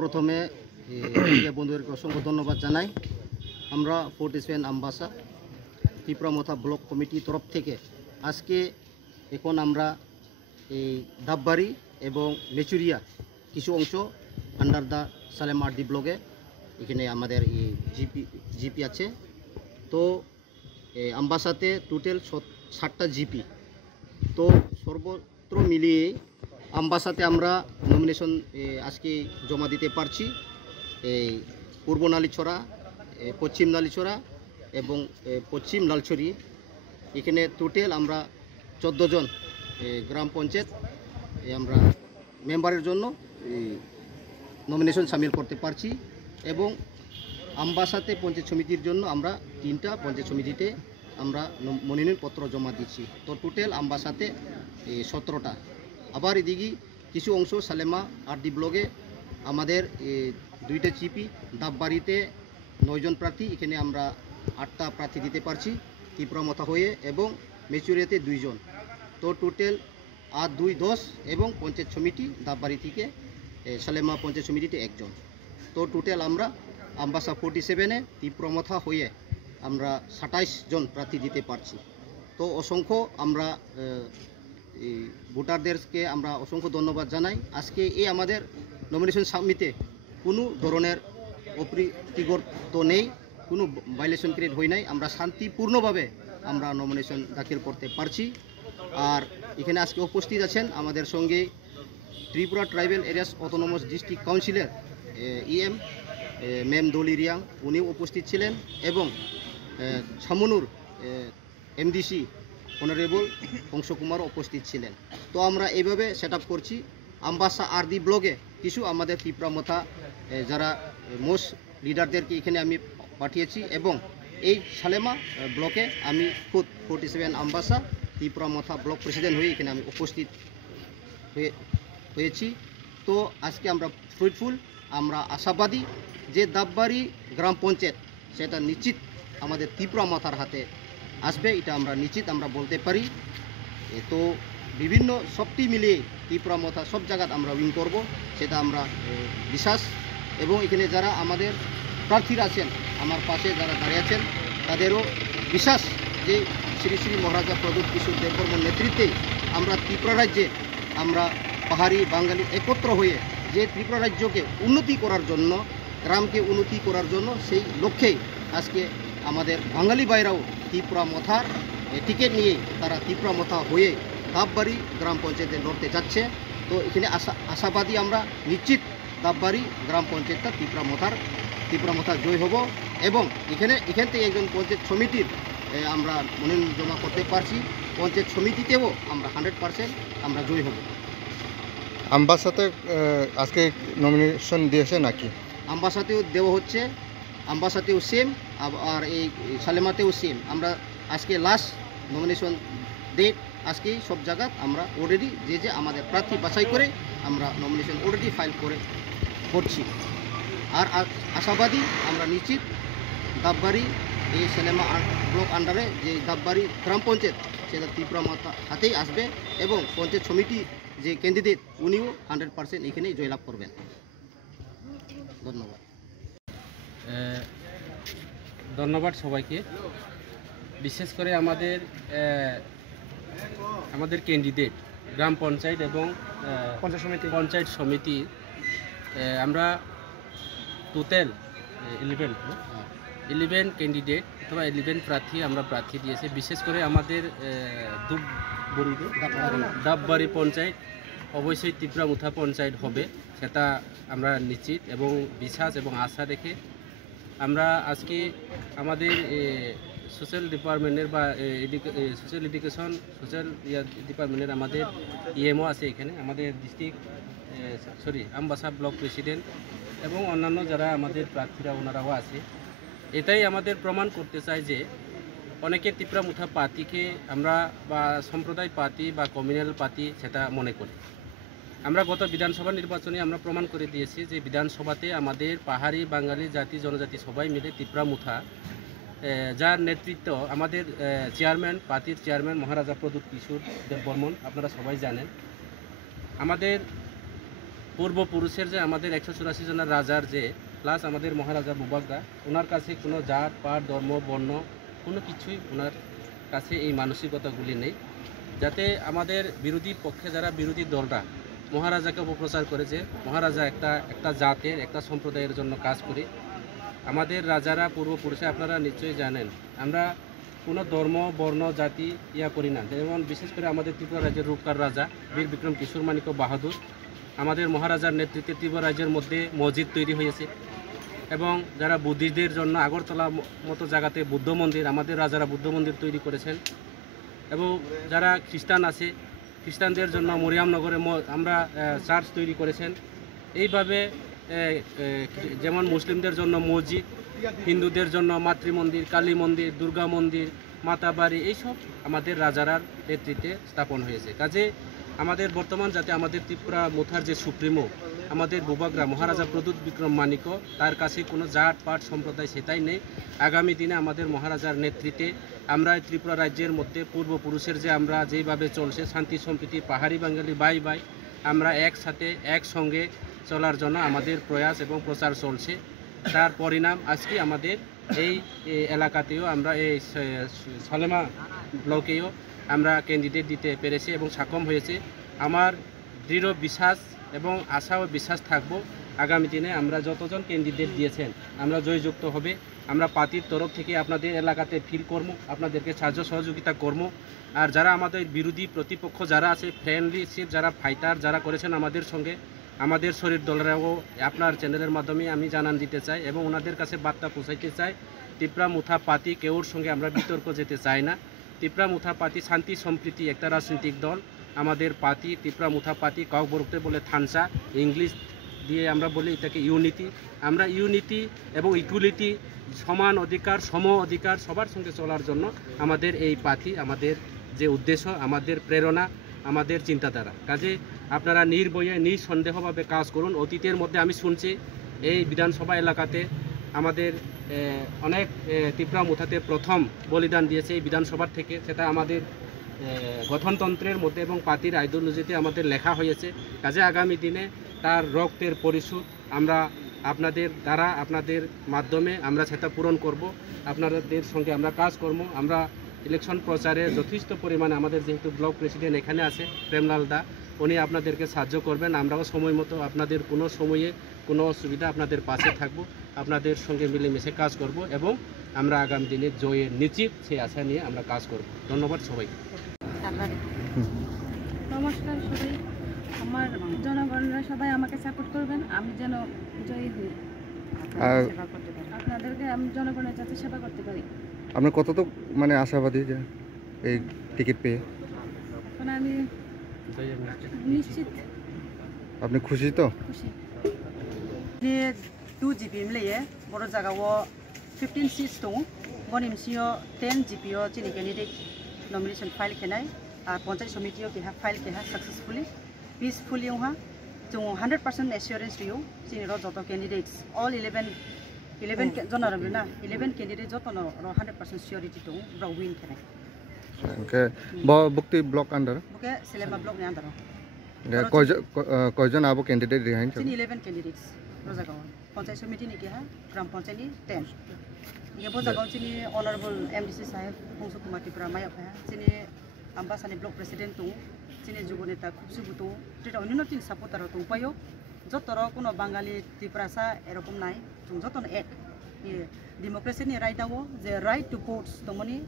প্রথমে মিডিয়া বন্ধুদেরকে অসংখ্য ধন্যবাদ জানাই। আমরা 47 আমবাসা ত্রিপুরামথা ব্লক কমিটির তরফ থেকে আজকে এখন আমরা এই ধাপবাড়ি এবং মেচুরিয়া কিছু অংশ আন্ডার দ্য সালেম আরডি ব্লকে এখানে আমাদের এই জিপি আছে। তো আমবাসাতে টোটাল 60টা জিপি। তো সর্বত্র মিলিয়ে আমবাসাতে আমরা নমিনেশন আজকে জমা দিতে পারছি। এই পূর্ব নালিছড়া, পশ্চিম নালিছড়া এবং পশ্চিম লালছড়ি এখানে টোটাল আমরা 14 জন গ্রাম পঞ্চায়েত আমরা মেম্বারের জন্য নমিনেশন সামিল করতে পারছি। এবং আমবাসাতে পঞ্চায়েত সমিতির জন্য আমরা 3টা পঞ্চায়েত সমিতিতে আমরা মনোনয়নপত্র জমা দিচ্ছি। তো টোটাল আমবাসাতে 17টা। আবার এদিকে কিছু অংশ সালেমা আরডি ব্লকে আমাদের 2টা জিপি, ধাপবাড়িতে 9 জন প্রার্থী, এখানে আমরা 8টা প্রার্থী দিতে পারছি ত্রিপুরামথা হয়ে, এবং মেচুরিয়াতে 2 জন। তো টোটাল 8, 2, 10 এবং পঞ্চায়েত সমিতি ধাপবাড়ি থেকে সালেমা পঞ্চায়েত সমিতিতে 1 জন। তো টোটাল আমরা আমবাসা 47-এ ত্রিপুরামথা হয়ে আমরা 27 জন প্রার্থী দিতে পারছি। তো অসংখ্য আমরা ভোটারদেরকে আমরা অসংখ্য ধন্যবাদ জানাই। আজকে এই আমাদের নমিনেশন সাবমিটে কোনো ধরনের অপ্রীতিকর তো নেই, কোনো ভাইলেশন ক্রিয়েট হয় নাই। আমরা শান্তিপূর্ণভাবে আমরা নমিনেশন দাখিল করতে পারছি। আর এখানে আজকে উপস্থিত আছেন আমাদের সঙ্গে Tripura tribal areas autonomous district কাউন্সিলের ইএম ম্যাম দলি রিয়াং, উনিও উপস্থিত ছিলেন, এবং ছামনুর এমডিসি অনারেবল অংশকুমার উপস্থিত ছিলেন। তো আমরা এইভাবে সেট আপ করছি। আমবাসা আরডি ব্লকে কিছু আমাদের ত্রিপুরামথা যারা মোস্ট লিডারদেরকে এখানে আমি পাঠিয়েছি, এবং এই সালেমা ব্লকে আমি খুদ 47 আমবাসা ত্রিপুরামথা ব্লক প্রেসিডেন্ট হয়ে এখানে আমি উপস্থিত হয়েছি। তো আজকে আমরা ফ্রুটফুল, আমরা আশাবাদী যে ধাপবাড়ি গ্রাম পঞ্চায়েত সেটা নিশ্চিত আমাদের ত্রিপুরামথার হাতে আসবে, এটা আমরা নিশ্চিত আমরা বলতে পারি। তো বিভিন্ন সবটি মিলিয়ে ত্রিপুরামথা সব জায়গায় আমরা উইন করব, সেটা আমরা বিশ্বাস। এবং এখানে যারা আমাদের প্রার্থীরা আছেন, আমার পাশে যারা দাঁড়িয়ে আছেন, তাদেরও বিশ্বাস যে শ্রী শ্রী মহারাজা প্রদীপ কিশোর দেববর্মন নেতৃত্বে আমরা ত্রিপুরা রাজ্যে আমরা পাহাড়ি বাঙালি একত্র হয়ে যে ত্রিপুরা রাজ্যকে উন্নতি করার জন্য, গ্রামকে উন্নতি করার জন্য, সেই লক্ষ্যেই আজকে আমাদের বাঙালি ভাইরাও ত্রিপুরামথার টিকিট নিয়ে তারা ত্রিপুরামথা হয়ে ধাপবাড়ি গ্রাম পঞ্চায়েতে লড়তে যাচ্ছে। তো এখানে আশাবাদী আমরা নিশ্চিত ধাপবাড়ি গ্রাম পঞ্চায়েতটা ত্রিপুরামথা জয় হব। এবং এখান থেকে একজন পঞ্চায়েত সমিতির আমরা মনোনয়ন জমা করতে পারছি। পঞ্চায়েত সমিতিতেও আমরা 100% আমরা জয় হব। আমবাসাতে আজকে নমিনেশন দিয়েছে নাকি? আমবাসাতেও দেওয়া হচ্ছে, আমবাসাতেও সেম, আর এই সালেমাতেও সেম। আমরা আজকে লাস্ট নমিনেশন ডেট, আজকেই সব জায়গায় আমরা অলরেডি যে আমাদের প্রার্থী বাছাই করে আমরা নমিনেশন অলরেডি ফাইল করছি। আর আশাবাদী আমরা নিশ্চিত ধাপবাড়ি এই সালেমা ব্লক আন্ডারে যে ধাপবাড়ি গ্রাম পঞ্চায়েত সেটা ত্রিপুরামথা হাতেই আসবে, এবং পঞ্চায়েত সমিতি যে ক্যান্ডিডেট উনিও 100% এখানেই জয়লাভ করবেন। ধন্যবাদ। ধন্যবাদ সবাইকে। বিশেষ করে আমাদের ক্যান্ডিডেট গ্রাম পঞ্চায়েত এবং পঞ্চায়েত সমিতি আমরা টোটাল 11 ক্যান্ডিডেট অথবা 11 প্রার্থী আমরা প্রার্থী দিয়েছি। বিশেষ করে আমাদের ধাপবাড়ি পঞ্চায়েত অবশ্যই ত্রিপুরামথা পঞ্চায়েত হবে, সেটা আমরা নিশ্চিত এবং বিশ্বাস এবং আশা রেখে আমরা আজকে আমাদের সোশ্যাল ডিপার্টমেন্টের বা সোশ্যাল এডুকেশন ডিপার্টমেন্টের আমাদের ইএমও আছে এখানে, আমাদের ডিস্ট্রিক্ট আমবাসা ব্লক প্রেসিডেন্ট এবং অন্যান্য যারা আমাদের প্রার্থীরা ওনারাও আছে। এটাই আমাদের প্রমাণ করতে চাই যে অনেকে ত্রিপুরামথা পার্টিকে আমরা বা সম্প্রদায় পার্টি বা কমিউনাল পার্টি সেটা মনে করি। আমরা গত বিধানসভা নির্বাচনে আমরা প্রমাণ করে দিয়েছি যে বিধানসভাতে আমাদের পাহাড়ি বাঙালি জাতি জনজাতি সবাই মিলে ত্রিপুরামথা, যার নেতৃত্ব আমাদের পার্টির চেয়ারম্যান মহারাজা প্রদীপ কিশোর দেববর্মন, আপনারা সবাই জানেন। আমাদের পূর্বপুরুষের যে আমাদের 184 জনের রাজার যে প্লাস আমাদের মহারাজা বুবাগরা, ওনার কাছে কোনো জাত পাট ধর্ম বর্ণ কোনো কিছুই ওনার কাছে এই মানসিকতাগুলি নেই, যাতে আমাদের বিরোধী পক্ষে যারা বিরোধী দলরা মহারাজাকে অপপ্রচার করে যে মহারাজা একটা জাতের একটা সম্প্রদায়ের জন্য কাজ করে। আমাদের রাজারা পূর্বপুরুষে আপনারা নিশ্চয়ই জানেন, আমরা কোনো ধর্ম বর্ণ জাতি করি না। যেমন বিশেষ করে আমাদের ত্রিপুরা রাজ্যের রূপকার রাজা বীর বিক্রম কিশোর মানিক্য বাহাদুর, আমাদের মহারাজার নেতৃত্বে ত্রিপুরা রাজ্যের মধ্যে মসজিদ তৈরি হয়েছে, এবং যারা বুদ্ধিস্টদের জন্য আগরতলা মতো জায়গাতে বুদ্ধ মন্দির, আমাদের রাজারা বুদ্ধ মন্দির তৈরি করেছেন। এবং যারা খ্রিস্টান আছে, খ্রিস্টানদের জন্য মরিয়ামনগরে আমরা চার্চ তৈরি করেছেন। এইভাবে যেমন মুসলিমদের জন্য মসজিদ, হিন্দুদের জন্য মাতৃমন্দির, কালী মন্দির, দুর্গা মন্দির, মাতাবাড়ি, এইসব আমাদের রাজারার নেতৃত্বে স্থাপন হয়েছে। কাজে আমাদের বর্তমান যাতে আমাদের ত্রিপুরা মুথার যে সুপ্রিমো আমাদের বুবাগরা মহারাজা প্রদ্যুৎ বিক্রম মানিক্য, তার কাছে কোনো জাত পাট সম্প্রদায় সেটাই নেই। আগামী দিনে আমাদের মহারাজার নেতৃত্বে আমরা ত্রিপুরা রাজ্যের মধ্যে পূর্বপুরুষের যে আমরা যেইভাবে চলছে শান্তি সম্প্রীতি, পাহাড়ি বাঙালি বাই বাই, আমরা একসাথে একসঙ্গে চলার জন্য আমাদের প্রয়াস এবং প্রচার চলছে। তার পরিণাম আজকে আমাদের এই এলাকাতেও আমরা এই সালেমা ব্লকেও আমরা ক্যান্ডিডেট দিতে পেরেছি এবং সক্ষম হয়েছে। আমার দৃঢ় বিশ্বাস এবং আশা ও বিশ্বাস থাকবো আগামী দিনে আমরা যতজন ক্যান্ডিডেট দিয়েছেন আমরা জয়যুক্ত হবে। আমরা পার্টির তরফ থেকে আপনাদের এলাকাতে ফিল করবো, আপনাদেরকে সাহায্য সহযোগিতা করবো। আর যারা আমাদের বিরোধী প্রতিপক্ষ যারা আছে, ফ্রেন্ডলিশিপ যারা ফাইটার যারা করেছেন আমাদের সঙ্গে, আমাদের শরীর দলরাও আপনার চ্যানেলের মাধ্যমে আমি জানান দিতে চাই এবং ওনাদের কাছে বার্তা পৌঁছাইতে চাই। ত্রিপুরা মুথা পার্টি কেউর সঙ্গে আমরা বিতর্ক যেতে চাই না। ত্রিপুরা মুথা পার্টি শান্তি সম্প্রীতি একটা রাজনৈতিক দল। আমাদের পার্টি ত্রিপুরা মুথা পার্টি কাউবরতে বলে থানসা, ইংলিশ দিয়ে আমরা বলি এটাকে ইউনিটি। আমরা ইউনিটি এবং ইকুয়ালিটি, সমান অধিকার সম অধিকার সবার সঙ্গে চলার জন্য আমাদের এই পার্টি, আমাদের যে উদ্দেশ্য, আমাদের প্রেরণা, আমাদের চিন্তাধারা। কাজে আপনারা নির্ভয়ে নিঃসন্দেহভাবে কাজ করুন। অতীতের মধ্যে আমি শুনছি এই বিধানসভা এলাকাতে আমাদের অনেক ত্রিপুরা মুথাতে প্রথম বলিদান দিয়েছে এই বিধানসভার থেকে, সেটা আমাদের গঠনতন্ত্রের মধ্যে এবং পার্টির আইডিওলজিতে আমাদের লেখা হয়েছে। কাজে আগামী দিনে তার রক্তের পরিশোধ আমরা আপনাদের দ্বারা, আপনাদের মাধ্যমে আমরা সেটা পূরণ করব। আপনাদের সঙ্গে আমরা কাজ করব। আমরা ইলেকশন প্রচারে যথেষ্ট পরিমাণে আমাদের যেহেতু ব্লক প্রেসিডেন্ট এখানে আছে প্রেমলাল দা, উনি আপনাদেরকে সাহায্য করবেন। আমরাও সময় মতো আপনাদের কোনো সময়ে কোনো অসুবিধা আপনাদের পাশে থাকব, আপনাদের সঙ্গে মিলেমিশে কাজ করব এবং আমরা আগামী দিনে জয়ের নিশ্চিত সেই আশা নিয়ে আমরা কাজ করব। ধন্যবাদ সবাইকে। নমস্কার সবাই, আমার জনগণরা সবাই আমাকে সাপোর্ট করবেন, আমি যেন জয়ী হই। আর আপনাদেরকে আমি জনগণের যাতে সেবা করতে পারি। আপনি কতটুকু মানে আশাবাদী যে এই টিকিট পেয়ে? এখন আমি নিশ্চিত আপনি খুশি তো? খুশি। नि 2 GPM लैये बर जागाव 15 सीट्स दं बन एमसीओ 10 GPO चिनि कैंडिडेट नॉमिनेशन फाइल केनाय आर पंचायत समितिओ केहा फाइल केहा सक्सेसफुली पीसफुली वहा जों 100% एश्योरेंस रियो चिनि र जतो कैंडिडेट्स ऑल 11 जनर ना 11 कैंडिडेट जतो न 100% सियोरिटी दं ब्र विन केनाय ओके बुक्ति ब्लॉक अंडर बुके सिलेमा ब्लॉक नि अंडर কয়জন আবো ক্যান্ডিডেট রিহাইন चिनि 11 कैंडिडेट्स रजागाव पंचायत समिति नि केहा ग्राम पंचायत नि 10 ये बजागाव चिनि ऑनरेबल एमडीसी साहेब फंसु कुमार त्रिपुरा मायाफाया चिनि आम्बासानि ब्लॉक प्रेसिडेंट दं चिनि जुग नेता खुबसुबु दं जेटा अन्य तीन सपोर्टार दं पायो जतर कोनो बांगाली त्रिपुरासा एरकम नाय जों जतन एक ये डेमोक्रेसी नि राइट दावो जे राइट टू वोट्स दंमनि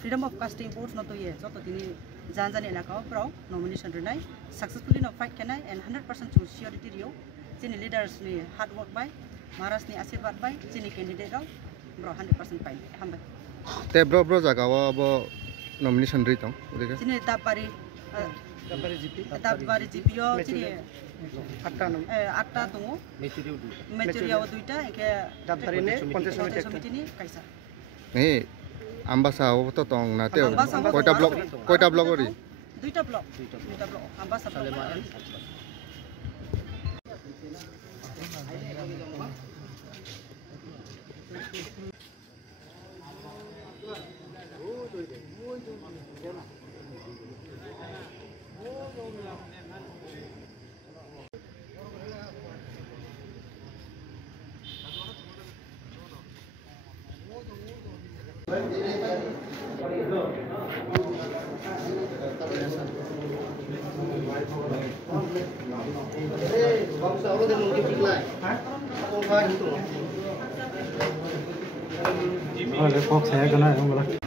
फ्रीडम ऑफ कास्टिंग वोट्स नतो ये जत तिनि जान इलाकाव फ्राव नॉमिनेशन रनाय सक्सेसफुली न फाइट केनाय एंड 100% टू सियोरिटी रियो चिनि लीडर्स नि हार्ड वर्क बाय महाराज नि आशीर्वाद बाय चिनि कैंडिडेट राव ब्र 100% पाइ हामबाय ते ब्रो जागाव अब नॉमिनेशन रि दं ओदिके चिनि दाबबारी जीपीओ चिनि 8टा दङ मेचुरियाव 2टा एके दाबबारी ने पंचायत समिति नि कायसा ए आम्बासा तो दं ना ते आम्बासा কয়টা ব্লক রি 2টা block आम्बासा Kok saya kena yang belah.